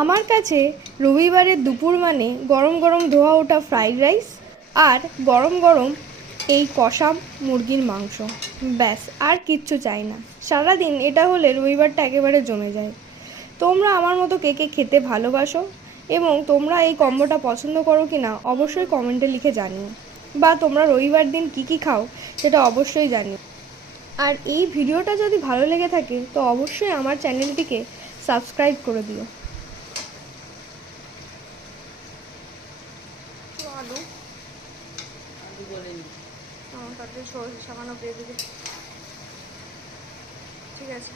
আমার কাছে রবিবারের দুপুর মানে গরম গরম ধোয়া ওঠা ফ্রাইড রাইস আর গরম গরম এই কষা মুরগির মাংস, ব্যাস আর কিচ্ছু চাই না। সারাদিন এটা হলে রবিবারটা একেবারে জমে যায়। তোমরা আমার মতো কে কে খেতে ভালোবাসো এবং তোমরা এই কম্বোটা পছন্দ করো কি না অবশ্যই কমেন্টে লিখে জানিও, বা তোমরা রবিবার দিন কী কী খাও সেটা অবশ্যই জানিও। আর এই ভিডিওটা যদি ভালো লেগে থাকে তো অবশ্যই আমার চ্যানেলটিকে সাবস্ক্রাইব করে দিও। আলু আমার সাথে সামান্য পেয়ে দিবে, ঠিক আছে।